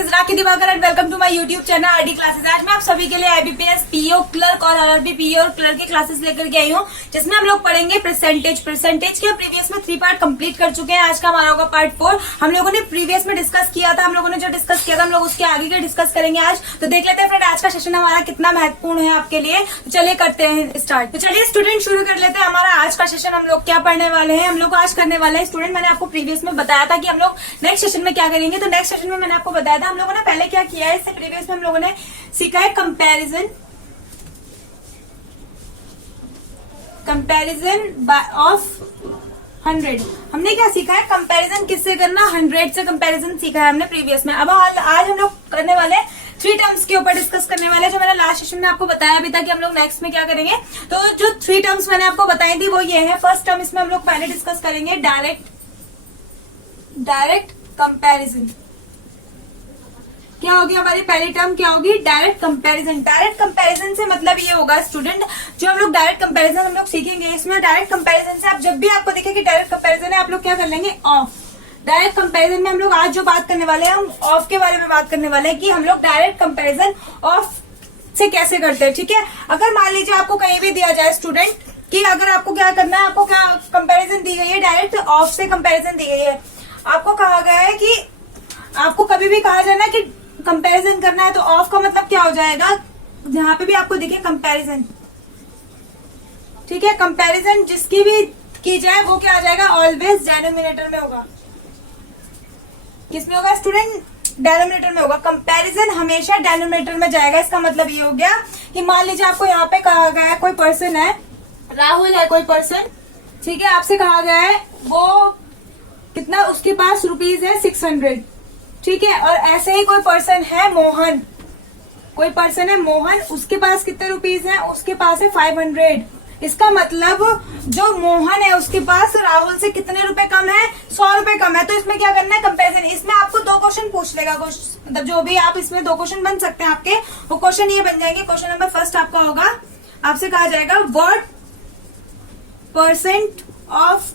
Is Rakhi Diwakar and welcome to my YouTube channel RD classes. आज मैं आप सभी के लिए आईबीपीएस पीओ क्लर्क और आरआरबी पीओ और क्लर्क की क्लासेस लेकर के आई हूँ, जिसमें हम लोग पढ़ेंगे परसेंटेज के प्रीवियस में 3 पार्ट कंप्लीट कर चुके हैं। आज का हमारा होगा पार्ट 4। हम लोगों ने प्रीवियस में डिस्कस किया था, हम लोगों ने जो डिस्कस किया था हम लोग उसके आगे के डिस्कस करेंगे आज। तो देख लेते हैं फ्रेंड आज का सेशन हमारा कितना महत्वपूर्ण है आपके लिए। तो चलिए करते हैं स्टार्ट। तो चलिए स्टूडेंट शुरू कर लेते हैं हमारा आज का सेशन। हम लोग क्या पढ़ने वाले हैं, हम लोग आज करने वाले हैं स्टूडेंट, मैंने आपको प्रीवियस में बताया था कि हम लोग नेक्स्ट सेशन में क्या करेंगे। तो नेक्स्ट सेशन में मैंने आपको बताया था हम लोगों ने पहले क्या किया है। इससे प्रीवियस में हम लोगों ने सीखा है कंपैरिजन ऑफ 100। हमने क्या सीखा है, कंपैरिजन किससे करना, 100 से कंपैरिजन सीखा है हमने प्रीवियस में। अब आज हम लोग करने वाले 3 टर्म्स के ऊपर डिस्कस करने वाले हैं, जो मैंने लास्ट सेशन में आपको बताया भी था कि हम लोग नेक्स्ट में क्या करेंगे। तो जो 3 टर्म्स मैंने आपको बताई थी वो ये है। फर्स्ट टर्म इसमें हम लोग पहले डिस्कस करेंगे डायरेक्ट कंपैरिजन। क्या होगी हमारी पहली टर्म, क्या होगी, डायरेक्ट कंपैरिजन। डायरेक्ट कंपैरिजन से मतलब ये होगा स्टूडेंट, जो हम लोग डायरेक्ट कंपैरिजन हम लोग सीखेंगे इसमें डायरेक्ट कंपैरिजन से आप जब भी आपको दिखे कि डायरेक्ट कंपैरिजन है आप लोग क्या कर लेंगे, ऑफ। डायरेक्ट कंपैरिजन में हम लोग आज जो बात करने वाले हैं हम ऑफ के बारे में बात करने वाले हैं कि हम लोग डायरेक्ट कंपैरिजन ऑफ से कैसे करते हैं। ठीक है, अगर मान लीजिए आपको कहीं भी दिया जाए स्टूडेंट कि अगर आपको क्या करना है, आपको क्या कंपैरिजन दी गई है, डायरेक्ट ऑफ से कंपैरिजन दी गई है। आपको कहा गया है कि आपको कभी भी कहा जाए ना कि कंपैरिजन करना है तो ऑफ का मतलब क्या हो जाएगा, जहां पे भी आपको दिखे कंपैरिजन। ठीक है, कंपैरिजन जिसकी भी की जाए वो क्या आ जाएगा, ऑलवेज डेनोमिनेटर में होगा। किसमें होगा स्टूडेंट, डेनोमिनेटर में होगा। कंपैरिजन हमेशा डेनोमिनेटर में जाएगा। इसका मतलब ये हो गया कि मान लीजिए आपको यहाँ पे कहा गया है कोई पर्सन है, राहुल है कोई पर्सन, ठीक है, आपसे कहा गया है वो कितना, उसके पास रुपीज है 600। ठीक है, और ऐसे ही कोई पर्सन है मोहन, कोई पर्सन है मोहन, उसके पास कितने रुपीज हैं, उसके पास है 500। इसका मतलब जो मोहन है उसके पास राहुल से कितने रुपए कम है, 100 रुपए कम है। तो इसमें क्या करना है, कंपैरिजन। इसमें आपको 2 क्वेश्चन पूछ लेगा, मतलब जो भी आप इसमें 2 क्वेश्चन बन सकते हैं आपके, वो क्वेश्चन ये बन जाएंगे। क्वेश्चन नंबर फर्स्ट आपका होगा, आपसे कहा जाएगा व्हाट परसेंट ऑफ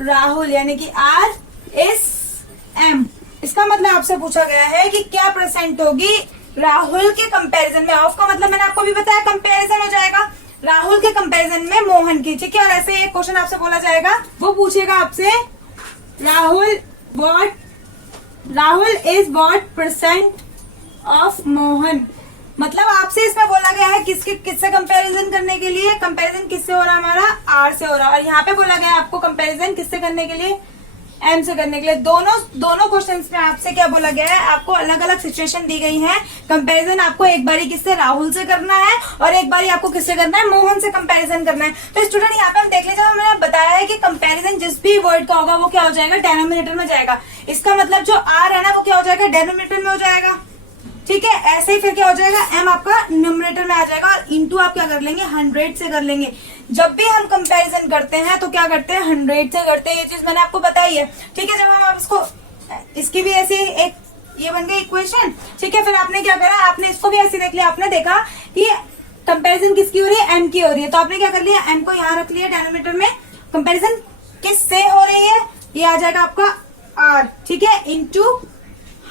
राहुल, यानी कि RSM। इसका मतलब आपसे पूछा गया है कि क्या परसेंट होगी राहुल के कंपैरिजन में। ऑफ का मतलब मैंने आपको भी बताया कंपैरिजन हो जाएगा राहुल के कंपैरिजन में मोहन की। ठीक है, और ऐसे एक क्वेश्चन आपसे बोला जाएगा, वो पूछेगा आपसे Rahul is what percent of Mohan. मतलब आपसे इसमें बोला गया है किससे कंपैरिजन करने के लिए, कंपैरिजन किससे हो रहा है हमारा, R से हो रहा है। और यहाँ पे बोला गया है आपको कंपैरिजन किससे करने के लिए, M से करने के लिए। दोनों क्वेश्चंस में आपसे क्या बोला गया है, आपको अलग अलग सिचुएशन दी गई है। कंपैरिजन आपको एक बारी किससे, राहुल से करना है, और एक बारी आपको किससे करना है, मोहन से कंपैरिजन करना है। तो स्टूडेंट यहाँ पे हम देख लीजिए, मैंने बताया है कि कंपैरिजन जिस भी वर्ड का होगा वो क्या हो जाएगा, डेनोमिनेटर में जाएगा। इसका मतलब जो R है ना वो क्या हो जाएगा, डेनोमिनेटर में हो जाएगा। ठीक है, ऐसे ही फिर क्या हो जाएगा, M आपका न्यूमरेटर में आ जाएगा, और इंटू आप क्या कर लेंगे, 100 से कर लेंगे। जब भी हम कंपैरिजन करते हैं तो क्या करते हैं, 100 से करते हैं। ये चीज मैंने आपको बताई है। ठीक है, जब हम इसको, इसकी भी ऐसी एक ये बन गई इक्वेशन। ठीक है, फिर आपने क्या करा, आपने इसको भी ऐसे देख लिया, आपने देखा कि कंपैरिजन किसकी हो रही है, M की हो रही है। तो आपने क्या कर लिया, M को यहाँ रख लिया डेनोमिनेटर में। कंपैरिजन किससे हो रही है, ये आ जाएगा आपका R। ठीक है, इंटू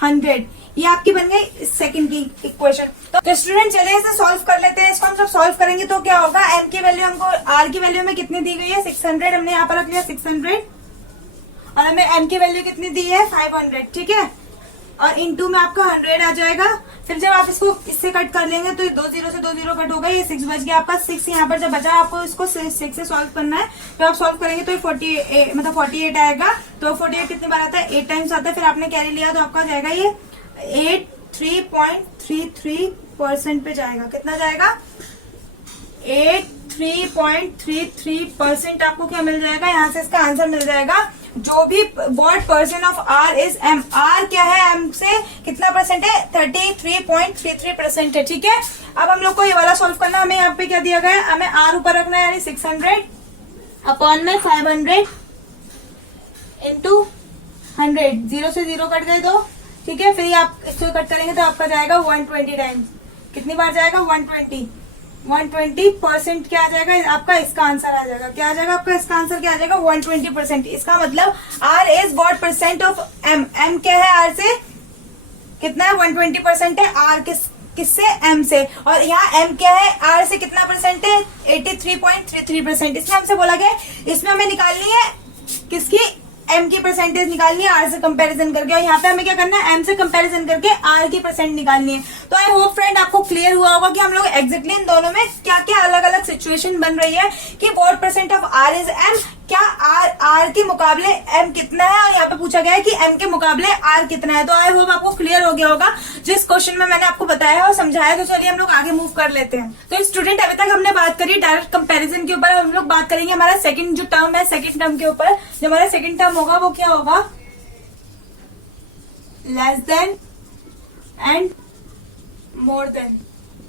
100। ये आपकी बन गई सेकंड की इक्वेशन। तो स्टूडेंट चलिए इसे सॉल्व कर लेते हैं। इसको हम सब सॉल्व करेंगे तो क्या होगा, M की वैल्यू हमको R की वैल्यू में कितनी दी गई है, 600। हमने यहाँ पर रख लिया 600, और हमें M की वैल्यू कितनी दी है, 500। ठीक है, और इंटू में आपका 100 आ जाएगा। फिर जब आप इसको इससे कट कर लेंगे तो 2 0 से 2 0 कट होगा, ये 6 बच गया आपका। 6 यहाँ पर जब बचा, आपको इसको 6 से सॉल्व करना है। तो आप सॉल्व करेंगे तो 48 आएगा। तो 48 कितनी बार आता है, 8 टाइम्स आता है। फिर आपने कैरी लिया तो आपका जाएगा ये 83.33% पे जाएगा। कितना जाएगा, 83.33% आपको क्या मिल जाएगा, यहाँ से इसका आंसर मिल जाएगा। जो भी what percent of R is M, R क्या है, M से कितना परसेंट है, 33.33% है। ठीक है, अब हम लोग को ये वाला सॉल्व करना है। हमें यहाँ पे क्या दिया गया है, हमें R ऊपर रखना है, यानी 600 अपॉन में 500 इंटू 100। 0 से 0 कट गए दो। ठीक है, फिर आप इसको कट करेंगे तो आपका जाएगा 120 टाइम्स। कितनी बार जाएगा, 120% क्या आ जाएगा आपका, इसका आंसर आ जाएगा। क्या आ जाएगा आपका, इसका आंसर क्या आ जाएगा, 120%। इसका मतलब R is what percent of M। M क्या है, R से कितना है 120% है। आर किससे, एम से, और यहाँ एम क्या है, आर से कितना परसेंट है 83.33%। इसमें हमसे बोला गया इसमें हमें निकालनी है किसकी, एम की परसेंटेज निकालनी है आर से कंपैरिजन करके, और यहाँ पे हमें क्या करना है, एम से कंपैरिजन करके आर की परसेंट निकालनी है। तो आई होप फ्रेंड आपको क्लियर हुआ होगा कि हम लोग एग्जैक्टली इन दोनों में क्या क्या अलग अलग सिचुएशन बन रही है कि what percent of R is M, क्या आर के मुकाबले एम कितना है, और यहाँ पे पूछा गया है कि एम के मुकाबले आर कितना है। तो आई होप आपको क्लियर हो गया होगा जिस क्वेश्चन में मैंने आपको बताया और समझाया। तो चलिए हम लोग आगे मूव कर लेते हैं। तो स्टूडेंट अभी तक हमने बात करी डायरेक्ट कंपैरिजन के ऊपर, हम लोग बात करेंगे हमारा सेकंड जो टर्म है, सेकंड टर्म के ऊपर। जो हमारा सेकंड टर्म होगा वो क्या होगा, less than and more than.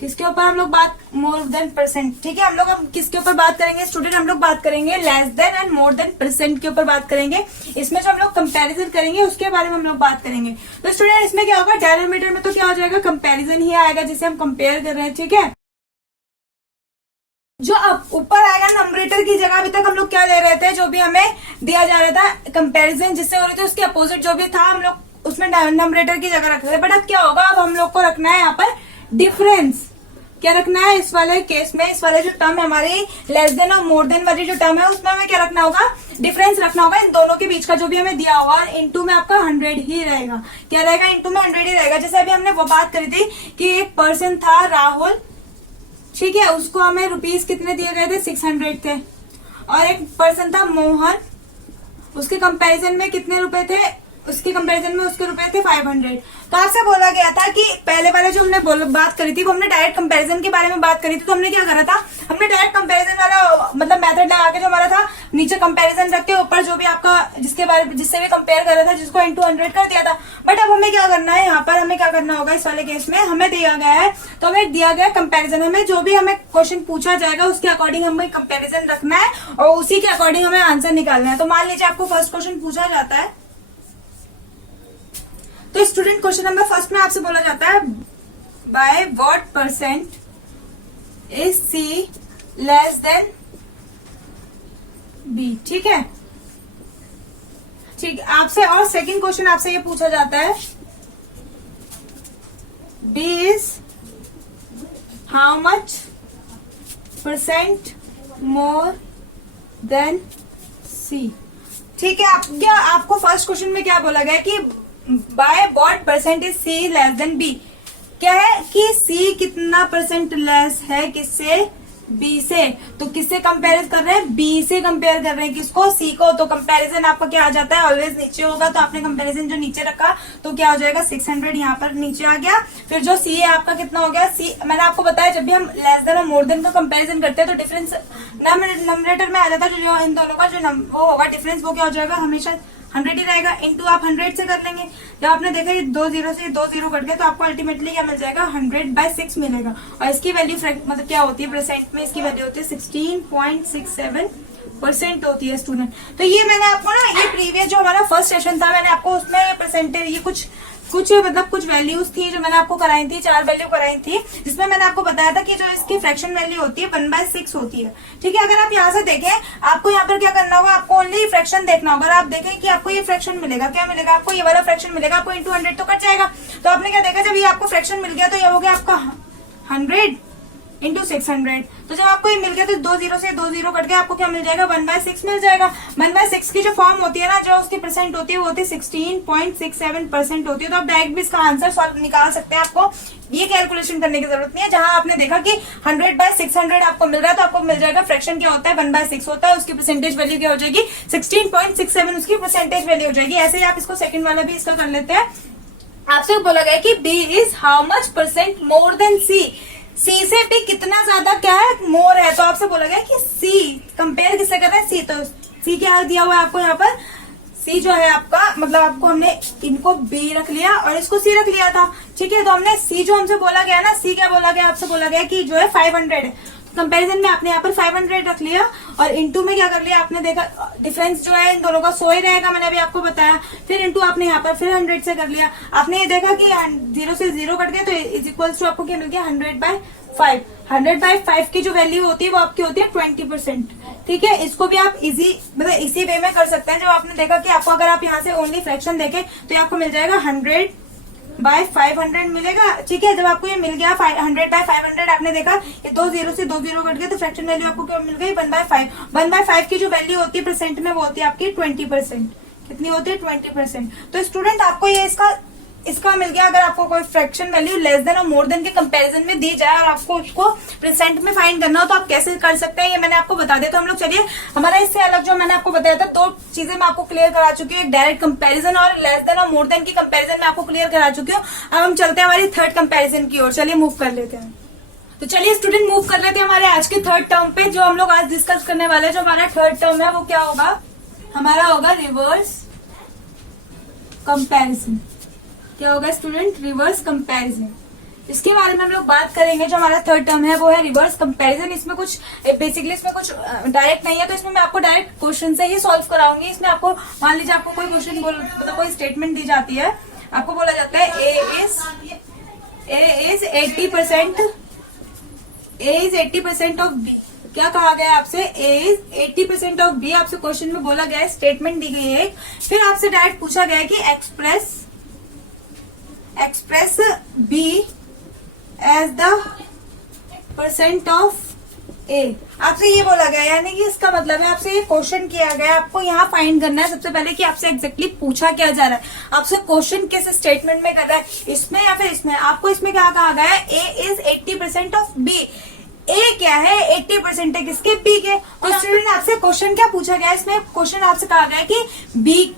किसके ऊपर हम लोग बात, मोर देन परसेंट। ठीक है, हम लोग अब किसके ऊपर बात करेंगे स्टूडेंट, हम लोग बात करेंगे less than and more than percent के ऊपर बात करेंगे। इसमें जो हम लोग कंपैरिजन करेंगे उसके बारे में हम लोग बात करेंगे। तो स्टूडेंट इसमें क्या होगा, डेनोमिनेटर में तो क्या हो जाएगा, कंपैरिजन ही आएगा जिसे हम कंपेयर कर रहे हैं। ठीक है, जो अब ऊपर आएगा नंबरेटर की जगह, अभी तक हम लोग क्या ले रहे थे, जो भी हमें दिया जा रहा था कंपैरिजन जिससे हो रही थी उसके अपोजिट जो भी था हम लोग उसमें नंबरेटर की जगह रख रहे थे। बट अब क्या होगा, अब हम लोग को रखना है यहाँ पर डिफरेंस। क्या रखना है इस वाले केस में, इस वाले जो टर्म है हमारी लेस देन और मोर देन वाली जो टर्म है उसमें हमें क्या रखना होगा, डिफरेंस रखना होगा इन दोनों के बीच का जो भी हमें दिया होगा। और इनटू में आपका 100 ही रहेगा। क्या रहेगा, इनटू में 100 ही रहेगा। जैसे अभी हमने वो बात करी थी कि एक पर्सन था राहुल, ठीक है, उसको हमें रुपीज कितने दिए गए थे, 600 थे, और एक पर्सन था मोहन, उसके कंपैरिजन में कितने रुपए थे, उसके कंपैरिजन में उसके रुपए थे 500। तो आपसे बोला गया था कि पहले वाले जो हमने बात करी थी वो हमने डायरेक्ट कंपैरिजन के बारे में बात करी थी। तो हमने क्या करा था, हमने डायरेक्ट कंपैरिजन वाला मतलब मेथड लगा के जो हमारा था, नीचे कंपैरिजन रख के ऊपर जो भी आपका जिससे भी कंपेयर कर रहा था जिसको इंटू 100 कर दिया था। बट अब हमें क्या करना है, यहाँ पर हमें क्या करना होगा, इस वाले केस में हमें दिया गया है तो हमें दिया गया कंपेरिजन, हमें जो भी हमें क्वेश्चन पूछा जाएगा उसके अकॉर्डिंग हमें कंपेरिजन रखना है और उसी के अकॉर्डिंग हमें आंसर निकालना है। तो मान लीजिए आपको फर्स्ट क्वेश्चन पूछा जाता है, तो स्टूडेंट क्वेश्चन नंबर फर्स्ट में आपसे बोला जाता है by what percent is C less than B. ठीक है, ठीक आपसे। और सेकंड क्वेश्चन आपसे ये पूछा जाता है B is how much percent more than C. ठीक है, आपको फर्स्ट क्वेश्चन में क्या बोला गया कि by what percent is C less than B. क्या है कि सी कितना परसेंट लेस है किससे, बी से। तो किससे कंपेयर कर रहे हैं, बी से कंपेयर कर रहे हैं, किसको, सी को। तो कंपैरिजन आपका क्या आ जाता है, ऑलवेज नीचे होगा। तो आपने कंपैरिजन जो नीचे रखा तो क्या हो जाएगा, 600 यहाँ पर नीचे आ गया। फिर जो सी है आपका कितना हो गया, सी मैंने आपको बताया जब भी हम लेस देन और मोर देन का कंपैरिजन करते हैं तो डिफरेंस नंबरेटर में आ जाता है। जो इन दोनों का जो वो होगा डिफरेंस, वो क्या हो जाएगा, हमेशा 100 ही रहेगा। इंटू आप 100 से कर लेंगे। जब आपने देखा ये 2 0 से 2 0 कट गए तो आपको अल्टीमेटली क्या मिल जाएगा, 100/6 मिलेगा। और इसकी वैल्यू मतलब क्या होती है, परसेंट में इसकी वैल्यू होती है 16.67% होती है स्टूडेंट। तो ये मैंने आपको ना, ये प्रीवियस जो हमारा फर्स्ट सेशन था मैंने आपको उसमें परसेंटेज ये कुछ मतलब कुछ वैल्यूज थी जो मैंने आपको कराई थी, 4 वैल्यू कराई थी, जिसमें मैंने आपको बताया था कि जो इसकी फ्रैक्शन वैल्यू होती है 1/6 होती है। ठीक है, अगर आप यहाँ से देखें, आपको यहाँ पर क्या करना होगा, आपको ओनली फ्रैक्शन देखना होगा। आप देखें कि आपको ये फ्रैक्शन मिलेगा, क्या मिलेगा आपको, ये वाला फ्रैक्शन मिलेगा। आपको इंटू 100 तो कट जाएगा। तो आपने क्या देखा, जब ये आपको फ्रैक्शन मिल गया तो ये हो गया आपका 100 इंटू 600। तो जब आपको ये मिल गया तो 2 0 से 2 0 कट के आपको क्या मिल जाएगा, 1/6 मिल जाएगा। 1/6 की जो फॉर्म होती है ना, जो उसकी परसेंट होती है वो होती है 16.67% होती है। तो आप डायरेक्ट भी इसका आंसर सॉल्व निकाल सकते हैं। आपको ये कैलकुलेशन करने की जरूरत नहीं है। जहां आपने देखा कि 100/600 आपको मिल रहा है तो आपको मिल जाएगा फ्रैक्शन क्या होता है, 1/6 होता है। उसकी परसेंटेज वैल्यू क्या हो जाएगी, 16.67 उसकी परसेंटेज वैल्यू हो जाएगी। ऐसे ही आप इसको सेकंड वाला भी इसका कर लेते हैं। आपसे बोला गया कि B is how much percent more than C. C से भी कितना ज्यादा क्या है, मोर है। तो आपसे बोला गया कि सी कंपेयर किससे कर रहे हैं, सी। तो सी क्या दिया हुआ है आपको यहाँ पर, सी जो है आपका, मतलब आपको हमने इनको बी रख लिया और इसको सी रख लिया था। ठीक है, तो हमने सी जो हमसे बोला गया ना, सी क्या बोला गया, आपसे बोला गया कि जो है 500 है। कंपैरिजन में आपने यहाँ पर 500 रख लिया और इंटू में क्या कर लिया, आपने देखा डिफरेंस जो है इन दोनों का 100 ही रहेगा, मैंने अभी आपको बताया। फिर इंटू आपने यहाँ पर फिर 100 से कर लिया। आपने ये देखा कि 0 से 0 कट गया तो इज इक्वल्स टू आपको क्या मिल गया, 100/5। 100/5 की जो वैल्यू होती है वो आपकी होती है 20%। ठीक है, इसको भी आप मतलब इसी वे में कर सकते हैं। जब आपने देखा कि आपको अगर आप यहाँ से ओनली फ्रैक्शन देखें तो आपको मिल जाएगा 100 बाय 500 मिलेगा। ठीक है, जब आपको ये मिल गया 100 बाय 500, आपने देखा ये 2 0 से 2 0 कट गया, तो फ्रैक्शन वैल्यू आपको क्या मिल गई 1/5। 1/5 की जो वैल्यू होती है परसेंट में, वो होती है आपकी 20%। कितनी होती है 20%। तो स्टूडेंट आपको ये इसका मिल गया। अगर आपको कोई फ्रैक्शन वैल्यू लेस देन और मोर देन के कंपैरिजन में दी जाए और आपको उसको परसेंट में फाइंड करना हो, तो आप कैसे कर सकते हैं ये मैंने आपको बता दिया। तो हम लोग चलिए, हमारा इससे अलग जो मैंने आपको बताया था, 2 चीजें मैं आपको क्लियर करा चुकी हूँ, एक डायरेक्ट कंपैरिजन और लेस देन और मोर देन की कंपैरिजन में आपको क्लियर करा चुकी हूँ। अब हम चलते हैं हमारी थर्ड कंपैरिजन की ओर। चलिए मूव कर लेते हैं। तो चलिए स्टूडेंट मूव कर लेते हैं हमारे आज के थर्ड टर्म पे। जो हम लोग आज डिस्कस करने वाले हैं, जो हमारा थर्ड टर्म है वो क्या होगा, हमारा होगा रिवर्स कंपैरिजन। क्या होगा स्टूडेंट, रिवर्स कंपैरिजन। इसके बारे में हम लोग बात करेंगे। जो हमारा थर्ड टर्म है वो है रिवर्स कंपैरिजन। इसमें कुछ बेसिकली इसमें कुछ डायरेक्ट नहीं है, तो इसमें मैं आपको डायरेक्ट क्वेश्चन से ही सॉल्व कराऊंगी। इसमें आपको मान लीजिए आपको कोई क्वेश्चन मतलब कोई स्टेटमेंट दी जाती है, आपको बोला जाता है ए इज 80% ऑफ बी। क्या कहा गया आपसे, ए इज 80% ऑफ बी। आपसे क्वेश्चन में बोला गया है, स्टेटमेंट दी गई है। फिर आपसे डायरेक्ट पूछा गया है कि express B as the percent of A. आपसे ये बोला गया, यानी कि इसका मतलब है आपसे ये क्वेश्चन किया गया, आपको यहाँ फाइंड करना है सबसे पहले कि आपसे एग्जैक्टली पूछा क्या जा रहा है, आपसे क्वेश्चन किस स्टेटमेंट में कर रहा है, इसमें या फिर इसमें। आपको इसमें क्या कहा गया है, ए इज 80% ऑफ बी। ए क्या है, 80% है किसके, बी के। तो स्टूडेंट आपसे क्वेश्चन क्या पूछा गया है, इसमें क्वेश्चन आपसे कहा गया है कि बी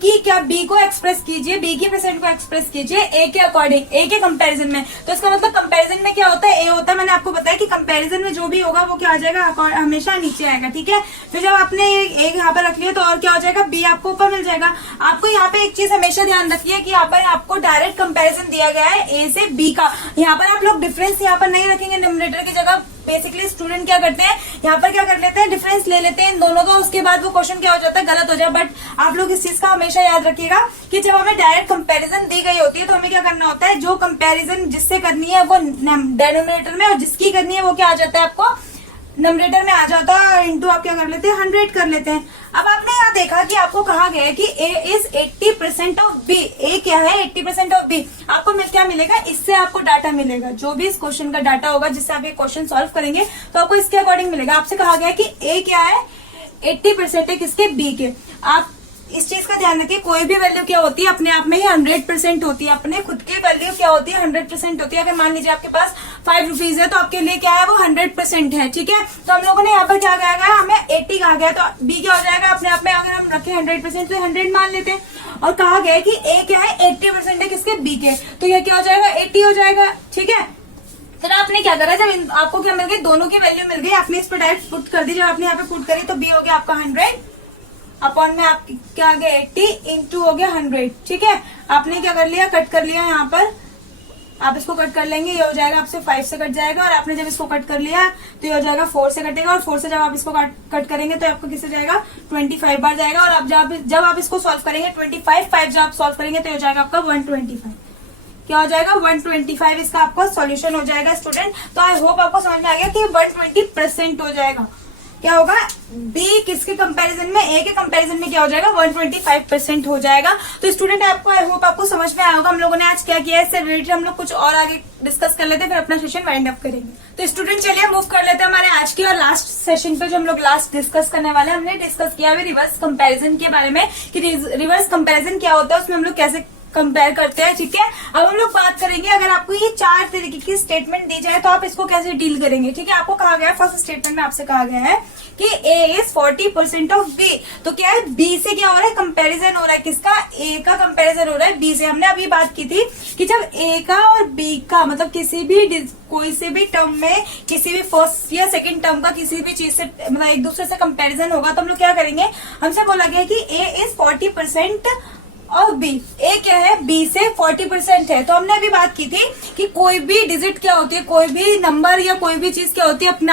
को एक्सप्रेस कीजिए, बी की परसेंट को एक्सप्रेस कीजिए ए के अकॉर्डिंग, ए के कंपैरिजन में। तो इसका मतलब कंपैरिजन में क्या होता है, ए होता है। मैंने आपको बताया कि कंपैरिजन में जो भी होगा वो क्या आ जाएगा, हमेशा नीचे आएगा। ठीक है, फिर जब आपने ए यहाँ पर रख लिया तो और क्या हो जाएगा, बी आपको ऊपर मिल जाएगा। आपको यहाँ पे एक चीज हमेशा ध्यान रखिए कि यहाँ पर आपको डायरेक्ट कंपैरिजन दिया गया है ए से बी का। यहाँ पर आप लोग डिफरेंस यहाँ पर नहीं रखेंगे न्यूमरेटर की जगह। बेसिकली स्टूडेंट क्या करते हैं, यहाँ पर क्या कर लेते हैं, डिफरेंस ले लेते हैं इन दोनों का, उसके बाद वो क्वेश्चन क्या हो जाता है, गलत हो जाए। बट आप लोग इस चीज का हमेशा याद रखिएगा कि जब हमें डायरेक्ट कंपैरिजन दी गई होती है तो हमें क्या करना होता है, जो कंपैरिजन जिससे करनी है वो डेनोमिनेटर में, और जिसकी करनी है वो क्या आ जाता है आपको नंबरेटर में आ जाता है, इंटू आप क्या कर लेते हैं 100 कर लेते हैं। अब आपने यहाँ देखा कि आपको कहा गया है कि ए इज 80% ऑफ बी। ए क्या है, 80% ऑफ बी। आपको क्या मिलेगा, इससे आपको डाटा मिलेगा, जो भी इस क्वेश्चन का डाटा होगा जिससे आप ये क्वेश्चन सॉल्व करेंगे तो आपको इसके अकॉर्डिंग मिलेगा। आपसे कहा गया कि ए क्या है, 80% है किसके, बी के। आप इस चीज का ध्यान रखिए, कोई भी वैल्यू क्या होती है अपने आप में ही 100% होती है, अपने खुद की वैल्यू क्या होती है 100% होती है। अगर मान लीजिए आपके पास 5 रुपीज है तो आपके लिए क्या है, वो 100% है। ठीक है, तो हम लोगों ने यहाँ पर क्या कहा गया, हमें 80 कहा गया, तो बी क्या हो जाएगा अपने आप में, अगर हम रखें 100% तो 100 मान लेते हैं। और कहा गया है कि ए क्या है, 80% है किसके, बी के, तो यह क्या हो जाएगा 80 हो जाएगा। ठीक है, फिर आपने क्या करा, जब आपको क्या मिल गई, दोनों की वैल्यू मिल गई, आपने इस पर डायरेक्ट पुट कर दी। जब आपने यहाँ पे पुट करी तो बी हो गया आपका 100 अपॉन में आप क्या आ गया 80 इंटू हो गया 100। ठीक है, आपने क्या कर लिया, कट कर लिया। यहाँ पर आप इसको कट कर लेंगे, ये हो जाएगा आपसे 5 से कट जाएगा, और आपने जब इसको कट कर लिया तो ये हो जाएगा 4 से कटेगा, और 4 से जब आप इसको कट करेंगे तो आपको किससे जाएगा 25 बार जाएगा। और आप जब आप इसको सॉल्व करेंगे 25 जब आप सॉल्व करेंगे तो हो जाएगा आपका 125। क्या हो जाएगा 125, इसका आपका सॉल्यूशन हो जाएगा स्टूडेंट। तो आई होप आपको समझ में आ गया कि 120% हो जाएगा। क्या होगा, बी किसके कंपैरिजन में, ए के कंपैरिजन में क्या हो जाएगा 125% हो जाएगा। तो स्टूडेंट आपको आई होप आपको समझ में आया होगा हम लोगों ने आज क्या किया है। इससे रिलेटेड हम लोग कुछ और आगे डिस्कस कर लेते हैं, फिर अपना सेशन वाइंड अप करेंगे। तो स्टूडेंट चलिए मूव कर लेते हैं हमारे आज के और लास्ट सेशन पे, जो हम लोग लास्ट डिस्कस करने वाले हैं। हमने डिस्कस किया है रिवर्स कंपैरिजन के बारे में कि रिवर्स कंपैरिजन क्या होता है, उसमें हम लोग कैसे कंपेयर करते हैं। ठीक है, अब हम लोग बात करेंगे, अगर आपको ये 4 तरीके की स्टेटमेंट दी जाए तो आप इसको कैसे डील करेंगे। ठीक है, आपको कहा गया है, फर्स्ट स्टेटमेंट में आपसे कहा गया है कि ए इज 40% ऑफ बी। तो क्या है, बी से क्या हो रहा है, कंपैरिजन हो रहा है, किसका, ए का कंपैरिजन हो रहा है बी से। हमने अभी बात की थी कि जब ए का और बी का मतलब किसी भी कोई से भी टर्म में, किसी भी फर्स्ट या सेकंड टर्म का किसी भी चीज से मतलब एक दूसरे से कंपैरिजन होगा तो हम लोग क्या करेंगे, हमसे बोला गया कि ए इज 40% और बी। ए क्या है, बी से 40% है। तो हमने अभी बात की थी कि कोई भी डिजिट क्या होती है, कोई भी नंबर या कोई भी चीज क्या होती है अपने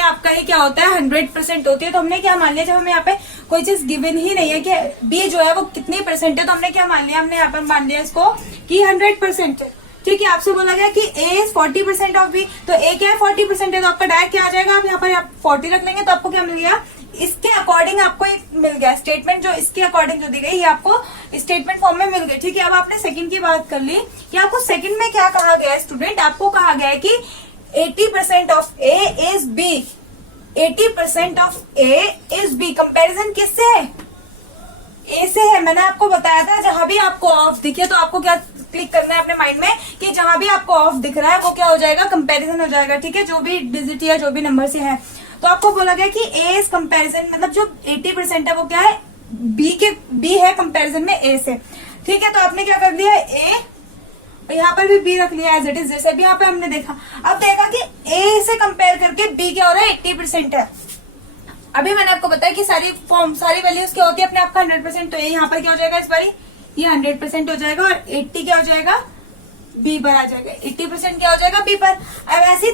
आप का ही क्या होता है 100% होती है। तो हमने क्या मान लिया, जब हमें यहाँ पे कोई चीज गिवन ही नहीं है कि बी जो है वो कितनी परसेंट है, तो हमने क्या मान लिया, हमने यहाँ पर मान लिया इसको कि 100% है। ठीक है, आपसे बोला गया कि ए इज 40% ऑफ बी, तो ए क्या है 40% है, तो आपका डायरेक्ट क्या आ जाएगा, आप यहाँ पर 40 रख लेंगे तो आपको क्या मिल गया इसके अकॉर्डिंग आपको एक मिल गया स्टेटमेंट, जो इसके अकॉर्डिंग जो दी गई ये आपको स्टेटमेंट फॉर्म में मिल गई। ठीक है, अब आपने सेकंड की बात कर ली कि आपको सेकंड में क्या कहा गया है स्टूडेंट, आपको कहा गया है कि 80% of A is B, 80% of A is B. Comparison किससे है? ए से है। मैंने आपको बताया था जहां भी आपको ऑफ दिखे तो आपको क्या क्लिक करना है अपने माइंड में कि जहां भी आपको ऑफ दिख रहा है वो क्या हो जाएगा, कंपैरिजन हो जाएगा। ठीक है, जो भी डिजिट या जो भी नंबर से है। तो आपको बोला गया कि ए इज कंपैरिजन, मतलब जो 80% है वो क्या है, बी है कंपैरिजन में ए से। ठीक है, तो आपने क्या कर दिया, ए यहाँ पर भी बी रख लिया एज इट इज, जैसे भी यहाँ पे हमने देखा। अब देखा कि ए से कंपेयर करके बी क्या हो रहा है, 80% है। अभी मैंने आपको बताया कि सारी वैल्यूज क्या होती है अपने आपका 100%, तो ये यहाँ पर क्या हो जाएगा, इस बारी ये 100% हो जाएगा और 80 क्या हो जाएगा, बी पर आ जाएगा। 80% क्या हो जाएगा, बी पर। अब ऐसे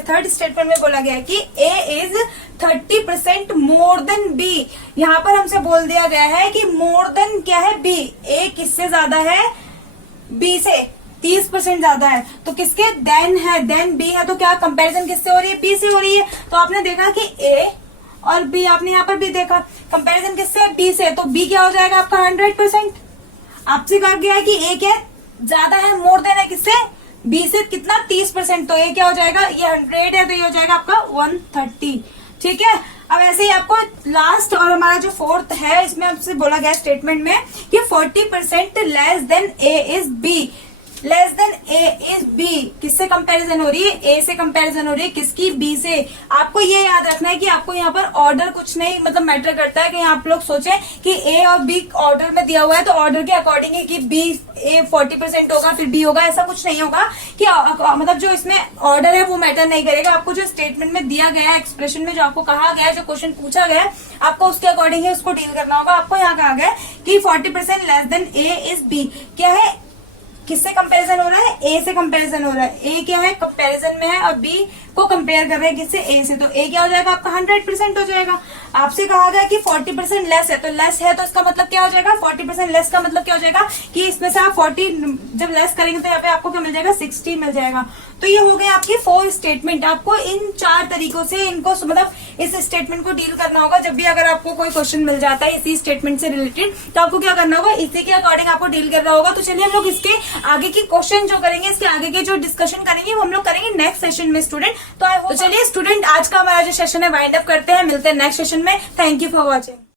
थर्ड स्टेटमेंट में बोला गया है कि ए इज 30% मोर देन बी। यहाँ पर हमसे बोल दिया गया है कि मोर देन क्या है, बी। ए किससे ज्यादा है, बी से 30% ज्यादा है। तो किसके, देन है, देन बी है। तो क्या कंपैरिजन किससे हो रही है, बी से हो रही है। तो आपने देखा कि ए और बी, आपने यहाँ पर भी देखा कंपैरिजन किससे है, बी से। तो बी क्या हो जाएगा आपका 100%। आपसे कहा गया है कि ए क्या ज्यादा है, मोर देन है किससे, बी से, कितना 30%। तो ए क्या हो जाएगा, ये 100 है तो ये हो जाएगा आपका 130। ठीक है, अब ऐसे ही आपको लास्ट और हमारा जो फोर्थ है इसमें आपसे बोला गया स्टेटमेंट में कि 40% less than A is B. Less than A is B किससे कंपैरिजन हो रही है, ए से कंपैरिजन हो रही है, किसकी, बी से। आपको ये याद रखना है कि आपको यहाँ पर ऑर्डर कुछ नहीं मतलब मैटर करता है कि आप लोग सोचें कि ए और बी ऑर्डर में दिया हुआ है तो ऑर्डर के अकॉर्डिंग है कि बी ए 40% होगा फिर बी होगा, ऐसा कुछ नहीं होगा कि मतलब जो इसमें ऑर्डर है वो मैटर नहीं करेगा। आपको जो स्टेटमेंट में दिया गया है, एक्सप्रेशन में जो आपको कहा गया है, जो क्वेश्चन पूछा गया है, आपको उसके अकॉर्डिंग ही उसको डील करना होगा। आपको यहाँ कहा गया है कि 40% less than A is B. क्या है, किससे कंपैरिजन हो रहा है, ए से कंपैरिजन हो रहा है। ए क्या है, कंपैरिजन में है और बी को कंपेयर कर रहे हैं किससे, ए से। तो ए क्या हो जाएगा आपका 100% हो जाएगा। आपसे कहा गया कि 40% लेस है, तो लेस है तो इसका मतलब क्या हो जाएगा, 40% लेस का मतलब क्या हो जाएगा कि इसमें से आप 40 जब लेस करेंगे तो यहाँ पे आपको क्या मिल जाएगा, 60 मिल जाएगा। तो ये हो गए आपकी 4 स्टेटमेंट। आपको इन 4 तरीकों से इनको मतलब इस स्टेटमेंट को डील करना होगा। जब भी अगर आपको कोई क्वेश्चन मिल जाता है इसी स्टेटमेंट से रिलेटेड तो आपको क्या करना होगा, इसी के अकॉर्डिंग आपको डील करना होगा। तो चलिए हम लोग इसके आगे की क्वेश्चन जो करेंगे, इसके आगे के जो डिस्कशन करेंगे वो हम लोग करेंगे नेक्स्ट सेशन में स्टूडेंट। तो चलिए स्टूडेंट आज का हमारा जो सेशन है वाइंड अप करते हैं, मिलते हैं नेक्स्ट सेशन में। Thank you for watching.